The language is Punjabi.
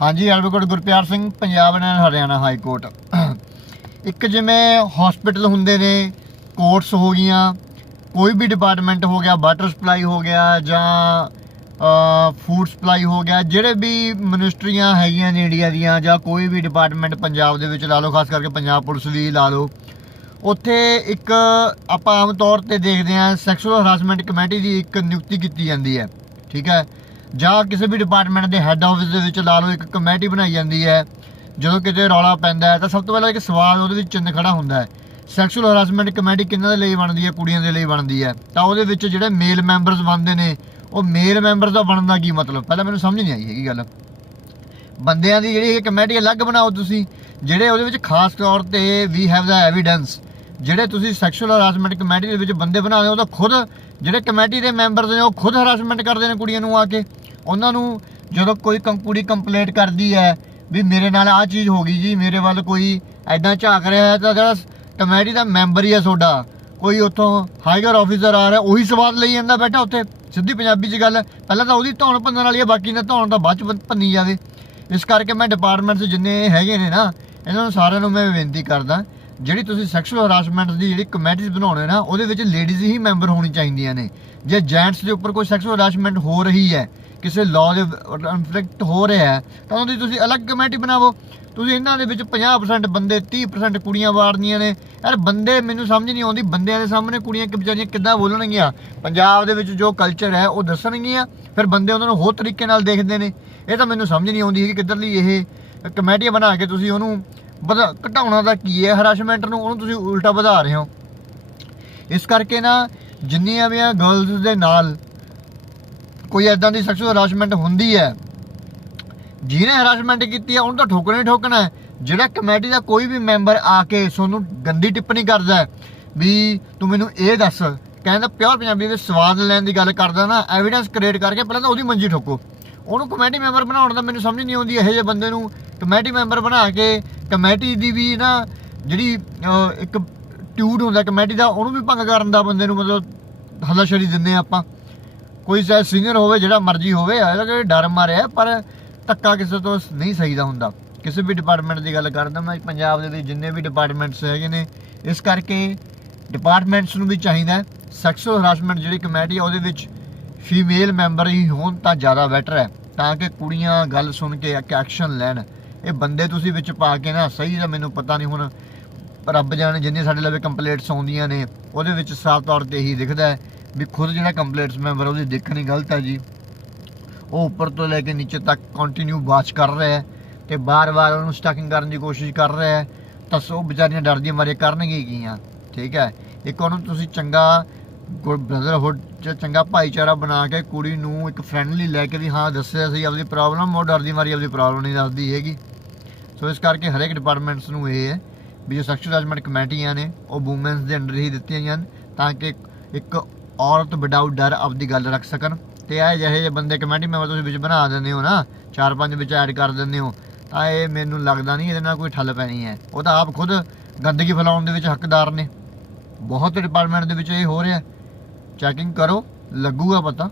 ਹਾਂਜੀ advocate Gurpiar Singh, Punjab and Haryana high court ਇੱਕ ਜਿਵੇਂ ਹਸਪੀਟਲ ਹੁੰਦੇ ਨੇ ਕੋਰਟਸ ਹੋ ਗਈਆਂ, ਕੋਈ ਵੀ ਡਿਪਾਰਟਮੈਂਟ ਹੋ ਗਿਆ ਵਾਟਰ ਸਪਲਾਈ ਹੋ ਗਿਆ ਜਾਂ ਫੂਡ ਸਪਲਾਈ ਹੋ ਗਿਆ, ਜਿਹੜੇ ਵੀ ਮਿਨਿਸਟਰੀਆਂ ਹੈਗੀਆਂ ਨੇ ਇੰਡੀਆ ਦੀਆਂ ਜਾਂ ਕੋਈ ਵੀ ਡਿਪਾਰਟਮੈਂਟ ਪੰਜਾਬ ਦੇ ਵਿੱਚ ਲਾ ਲਓ, ਖਾਸ ਕਰਕੇ ਪੰਜਾਬ ਪੁਲਿਸ ਵੀ ਲਾ ਲਓ, ਉੱਥੇ ਇੱਕ ਆਪਾਂ ਆਮ ਤੌਰ ਤੇ ਦੇਖਦੇ ਹਾਂ ਸੈਕਸ਼ੂਅਲ ਹਰਾਸਮੈਂਟ ਕਮੇਟੀ ਦੀ ਇੱਕ ਨਿਯੁਕਤੀ ਕੀਤੀ ਜਾਂਦੀ ਹੈ, ਠੀਕ ਹੈ। ਜਾਂ ਕਿਸੇ ਵੀ ਡਿਪਾਰਟਮੈਂਟ ਦੇ ਹੈੱਡ ਆਫਿਸ ਦੇ ਵਿੱਚ ਲਾ ਲਓ, ਇੱਕ ਕਮੇਟੀ ਬਣਾਈ ਜਾਂਦੀ ਹੈ, ਜਦੋਂ ਕਿਤੇ ਰੌਲਾ ਪੈਂਦਾ ਹੈ, ਤਾਂ ਸਭ ਤੋਂ ਪਹਿਲਾਂ ਇੱਕ ਸਵਾਲ ਉਹਦੇ ਵਿੱਚ ਚਿੰਨ੍ਹ ਖੜਾ ਹੁੰਦਾ ਹੈ। ਸੈਕਸ਼ੂਅਲ ਹਰਾਸਮੈਂਟ ਕਮੇਟੀ ਕਿਹਨਾਂ ਦੇ ਲਈ ਬਣਦੀ ਹੈ? ਕੁੜੀਆਂ ਦੇ ਲਈ ਬਣਦੀ ਹੈ। ਤਾਂ ਉਹਦੇ ਵਿੱਚ ਜਿਹੜੇ ਮੇਲ ਮੈਂਬਰਸ ਬਣਦੇ ਨੇ, ਉਹ ਮੇਲ ਮੈਂਬਰਸ ਦਾ ਬਣਨ ਦਾ ਕੀ ਮਤਲਬ? ਪਹਿਲਾਂ ਮੈਨੂੰ ਸਮਝ ਨਹੀਂ ਆਈ ਹੈਗੀ ਗੱਲ। ਬੰਦਿਆਂ ਦੀ ਜਿਹੜੀ ਇਹ ਕਮੇਟੀ ਅਲੱਗ ਬਣਾਓ ਤੁਸੀਂ। ਜਿਹੜੇ ਉਹਦੇ ਵਿੱਚ ਖਾਸ ਤੌਰ ਤੇ ਵੀ ਹੈਵ ਦਾ ਐਵੀਡੈਂਸ ਜਿਹੜੇ ਤੁਸੀਂ ਸੈਕਸ਼ੂਅਲ ਹਰਾਸਮੈਂਟ ਕਮੇਟੀ ਦੇ ਵਿੱਚ ਬੰਦੇ ਬਣਾਉਂਦੇ ਹੋ ਤਾਂ ਖੁਦ ਜਿਹੜੇ ਕਮੇਟੀ ਦੇ ਮੈਂਬਰਸ ਨੇ, ਉਹ ਖੁਦ ਹਰਾਸਮੈਂਟ ਕਰਦੇ ਨੇ ਕੁੜੀਆਂ ਨੂੰ ਆ ਕੇ। ਉਹਨਾਂ ਨੂੰ ਜਦੋਂ ਕੋਈ ਕੰ- ਕੁੜੀ ਕੰਪਲੇਂਟ ਕਰਦੀ ਹੈ ਵੀ ਮੇਰੇ ਨਾਲ ਆਹ ਚੀਜ਼ ਹੋ ਗਈ ਜੀ, ਮੇਰੇ ਵੱਲ ਕੋਈ ਐਦਾਂ ਝਾਕ ਰਿਹਾ ਹੈ, ਤਾਂ ਜਿਹੜਾ ਕਮੇਟੀ ਦਾ ਮੈਂਬਰ ਹੀ ਹੈ ਤੁਹਾਡਾ, ਕੋਈ ਉੱਥੋਂ ਹਾਇਰ ਆਫੀਸਰ ਆ ਰਿਹਾ, ਉਹੀ ਸਵਾਦ ਲਈ ਜਾਂਦਾ ਬੈਠਾ ਉੱਥੇ, ਸਿੱਧੀ ਪੰਜਾਬੀ 'ਚ ਗੱਲ, ਪਹਿਲਾਂ ਤਾਂ ਉਹਦੀ ਧੌਣ ਭੰਨਣ ਵਾਲੀ ਹੈ, ਬਾਕੀ ਨਾ ਧੌਣ ਦਾ ਬਾਅਦ 'ਚ ਭੰਨੀ ਜਾਵੇ। ਇਸ ਕਰਕੇ ਮੈਂ ਡਿਪਾਰਟਮੈਂਟਸ ਜਿੰਨੇ ਹੈਗੇ ਨੇ ਨਾ, ਇਹਨਾਂ ਨੂੰ ਸਾਰਿਆਂ ਨੂੰ ਮੈਂ ਬੇਨਤੀ ਕਰਦਾ, ਜਿਹੜੀ ਤੁਸੀਂ ਸੈਕਸ਼ੂਅਲ ਹਰਾਸਮੈਂਟ ਦੀ ਜਿਹੜੀ ਕਮੇਟੀਜ਼ ਬਣਾਉਣੇ ਨਾ, ਉਹਦੇ ਵਿੱਚ ਲੇਡੀਜ਼ ਹੀ ਮੈਂਬਰ ਹੋਣੀ ਚਾਹੀਦੀਆਂ ਨੇ। ਜੇ ਜੈਂਟਸ ਦੇ ਉੱਪਰ ਕੋਈ ਸੈਕਸ਼ੂਅਲ ਹਰਾਸਮੈਂਟ ਹੋ ਰਹੀ ਹੈ ਕਿਸੇ ਲਾਅ ਦੇ ਕਨਫਲਿਕਟ ਹੋ ਰਿਹਾ ਹੈ, ਤਾਂ ਉਹਦੀ ਤੁਸੀਂ ਅਲੱਗ ਕਮੇਟੀ ਬਣਾਵੋ। ਤੁਸੀਂ ਇਹਨਾਂ ਦੇ ਵਿੱਚ 50% ਬੰਦੇ 30% ਕੁੜੀਆਂ ਵਾਰਦੀਆਂ ਨੇ। ਯਾਰ ਬੰਦੇ ਮੈਨੂੰ ਸਮਝ ਨਹੀਂ ਆਉਂਦੀ, ਬੰਦਿਆਂ ਦੇ ਸਾਹਮਣੇ ਕੁੜੀਆਂ ਕਿ ਵਿਚਾਰੀਆਂ ਕਿੱਦਾਂ ਬੋਲਣਗੀਆਂ। ਪੰਜਾਬ ਦੇ ਵਿੱਚ ਜੋ ਕਲਚਰ ਹੈ, ਉਹ ਦੱਸਣਗੀਆਂ, ਫਿਰ ਬੰਦੇ ਉਹਨਾਂ ਨੂੰ ਹੋਰ ਤਰੀਕੇ ਨਾਲ ਦੇਖਦੇ ਨੇ। ਇਹ ਤਾਂ ਮੈਨੂੰ ਸਮਝ ਨਹੀਂ ਆਉਂਦੀ ਕਿ ਕਿੱਧਰਲੀ ਇਹ ਕਮੇਟੀਆਂ ਬਣਾ ਕੇ ਤੁਸੀਂ ਉਹਨੂੰ ਵਧਾ, ਘਟਾਉਣਾ ਦਾ ਕੀ ਹੈ? ਹਰਾਸਮੈਂਟ ਨੂੰ ਉਹਨੂੰ ਤੁਸੀਂ ਉਲਟਾ ਵਧਾ ਰਹੇ ਹੋ। ਇਸ ਕਰਕੇ ਨਾ, ਜਿੰਨੀਆਂ ਵੀ ਗਰਲਸ ਦੇ ਨਾਲ ਕੋਈ ਐਦਾਂ ਦੀ ਸੈਕਸ਼ੂਅਲ ਹਰਾਸਮੈਂਟ ਹੁੰਦੀ ਹੈ। ਜਿਹਨੇ ਹਰਾਸਮੈਂਟ ਕੀਤੀ ਹੈ, ਉਹਨੂੰ ਤਾਂ ਠੋਕਣਾ ਹੀ ਠੋਕਣਾ ਹੈ। ਜਿਹੜਾ ਕਮੇਟੀ ਦਾ ਕੋਈ ਵੀ ਮੈਂਬਰ ਆ ਕੇ ਤੁਹਾਨੂੰ ਗੰਦੀ ਟਿੱਪਣੀ ਕਰਦਾ ਵੀ ਤੂੰ ਮੈਨੂੰ ਇਹ ਦੱਸ, ਕਹਿੰਦਾ ਪਿਓਰ ਪੰਜਾਬੀ ਦੇ ਸਵਾਦ ਲੈਣ ਦੀ ਗੱਲ ਕਰਦਾ ਨਾ ਐਵੀਡੈਂਸ ਕ੍ਰੀਏਟ ਕਰਕੇ ਪਹਿਲਾਂ ਤਾਂ ਉਹਦੀ ਮੰਜੀ ਠੋਕੋ। ਉਹਨੂੰ ਕਮੇਟੀ ਮੈਂਬਰ ਬਣਾਉਣ ਦਾ ਮੈਨੂੰ ਸਮਝ ਨਹੀਂ ਆਉਂਦੀ ਇਹੋ ਜਿਹੇ ਬੰਦੇ ਨੂੰ। ਕਮੇਟੀ ਮੈਂਬਰ ਬਣਾ ਕੇ ਕਮੇਟੀ ਦੀ ਵੀ ਨਾ ਜਿਹੜੀ ਇੱਕ ਟਿਊਡ ਹੁੰਦਾ ਕਮੇਟੀ ਦਾ, ਉਹਨੂੰ ਵੀ ਭੰਗ ਕਰਨ ਦਾ ਬੰਦੇ ਨੂੰ ਮਤਲਬ ਹੱਲਾਸ਼ੇਰੀ ਦਿੰਦੇ ਆ ਆਪਾਂ। ਕੋਈ ਚਾਹੇ ਸੀਨੀਅਰ ਹੋਵੇ, ਜਿਹੜਾ ਮਰਜ਼ੀ ਹੋਵੇ, ਇਹਦਾ ਕੋਈ ਡਰ ਮਾਰਿਆ, ਪਰ ਧੱਕਾ ਕਿਸੇ ਤੋਂ ਨਹੀਂ ਸਹੀਦਾ ਹੁੰਦਾ। ਕਿਸੇ ਵੀ ਡਿਪਾਰਟਮੈਂਟ ਦੀ ਗੱਲ ਕਰਦਾ ਮੈਂ, ਪੰਜਾਬ ਦੇ ਵਿੱਚ ਜਿੰਨੇ ਵੀ ਡਿਪਾਰਟਮੈਂਟਸ ਹੈਗੇ ਨੇ, ਇਸ ਕਰਕੇ ਡਿਪਾਰਟਮੈਂਟਸ ਨੂੰ ਵੀ ਚਾਹੀਦਾ ਹੈ। ਸੈਕਸ਼ੂਅਲ ਹਰਾਸਮੈਂਟ ਜਿਹੜੀ ਕਮੇਟੀ ਆ, ਉਹਦੇ ਵਿੱਚ ਫੀਮੇਲ ਮੈਂਬਰ ਹੀ ਹੋਣ ਤਾਂ ਜ਼ਿਆਦਾ ਬੈਟਰ ਹੈ, ਤਾਂ ਕਿ ਕੁੜੀਆਂ ਗੱਲ ਸੁਣ ਕੇ ਐਕਸ਼ਨ ਲੈਣ। ਇਹ ਬੰਦੇ ਤੁਸੀਂ ਵਿੱਚ ਪਾ ਕੇ ਨਾ, ਸਹੀ ਦਾ ਮੈਨੂੰ ਪਤਾ ਨਹੀਂ ਹੁਣ, ਰੱਬ ਜਾਣੇ ਜਿੰਨੇ ਸਾਡੇ ਲਵੇ ਕੰਪਲੇਂਟਸ ਆਉਂਦੀਆਂ ਨੇ, ਉਹਦੇ ਵਿੱਚ ਸਾਫ਼ ਤੌਰ ਤੇ ਹੀ ਦਿਖਦਾ ਹੈ। ਵੀ ਖੁਦ ਜਿਹੜਾ ਕੰਪਲੇਂਟਸ ਮੈਂਬਰ ਉਹਦੀ ਦੇਖਣੀ ਗਲਤ ਹੈ ਜੀ। ਉਹ ਉੱਪਰ ਤੋਂ ਲੈ ਕੇ ਨੀਚੇ ਤੱਕ ਕੰਟੀਨਿਊ ਵਾਚ ਕਰ ਰਿਹਾ ਹੈ ਤੇ ਬਾਰ-ਬਾਰ ਉਹਨੂੰ ਸਟਾਕਿੰਗ ਕਰਨ ਦੀ ਕੋਸ਼ਿਸ਼ ਕਰ ਰਿਹਾ ਹੈ। ਤਾਂ ਸੋ ਵਿਚਾਰੀਆਂ ਡਰਦੀਆਂ ਮਾਰੇ ਕਰਨਗੇ ਕੀ ਠੀਕ ਹੈ? ਇੱਕ ਉਹਨੂੰ ਤੁਸੀਂ ਚੰਗਾ ਬ੍ਰਦਰਹੁੱਡ ਚ ਚੰਗਾ ਭਾਈਚਾਰਾ ਬਣਾ ਕੇ ਕੁੜੀ ਨੂੰ ਇੱਕ ਫਰੈਂਡਲੀ ਲੈ ਕੇ ਵੀ ਹਾਂ, ਦੱਸਿਆ ਸੀ ਆਪਦੀ ਪ੍ਰੋਬਲਮ ਉਹ ਡਰਦੀ ਮਾਰੀ ਆਪਦੀ ਪ੍ਰੋਬਲਮ ਨਹੀਂ ਦੱਸਦੀ ਹੈਗੀ। ਸੋ ਇਸ ਕਰਕੇ ਹਰੇਕ ਡਿਪਾਰਟਮੈਂਟਸ ਨੂੰ ਇਹ ਹੈ ਵੀ ਜੋ ਸੈਕਸ਼ੂਅਲ ਹਰਾਸਮੈਂਟ ਕਮੇਟੀਆਂ ਨੇ, ਉਹ ਵੂਮਨਸ ਦੇ ਅੰਡਰ ਹੀ ਦਿੱਤੀਆਂ ਜਾਣ ਤਾਂ ਕਿ ਇੱਕ ਔਰਤ ਵਿਦਆਊਟ ਡਰ ਆਪਦੀ ਗੱਲ ਰੱਖ ਸਕਣ। ਤੇ ਇਹ ਜਿਹੇ ਜਿਹੇ ਬੰਦੇ ਕਮੇਟੀ ਮੈਂਬਰ ਤੁਸੀਂ ਵਿੱਚ ਬਣਾ ਦਿੰਦੇ ਹੋ ਨਾ, ਚਾਰ ਪੰਜ ਵਿੱਚ ਐਡ ਕਰ ਦਿੰਦੇ ਹੋ, ਤਾਂ ਇਹ ਮੈਨੂੰ ਲੱਗਦਾ ਨਹੀਂ ਇਹਦੇ ਨਾਲ ਕੋਈ ਠੱਲ ਪੈਣੀ ਹੈ। ਉਹ ਤਾਂ ਆਪ ਖੁਦ ਗੰਦਗੀ ਫੈਲਾਉਣ ਦੇ ਵਿੱਚ ਹੱਕਦਾਰ ਨੇ। ਬਹੁਤ ਡਿਪਾਰਟਮੈਂਟ ਦੇ ਵਿੱਚ ਇਹ ਹੋ ਰਿਹਾ। ਚੈਕਿੰਗ ਕਰੋ, ਲੱਗੂਗਾ ਪਤਾ।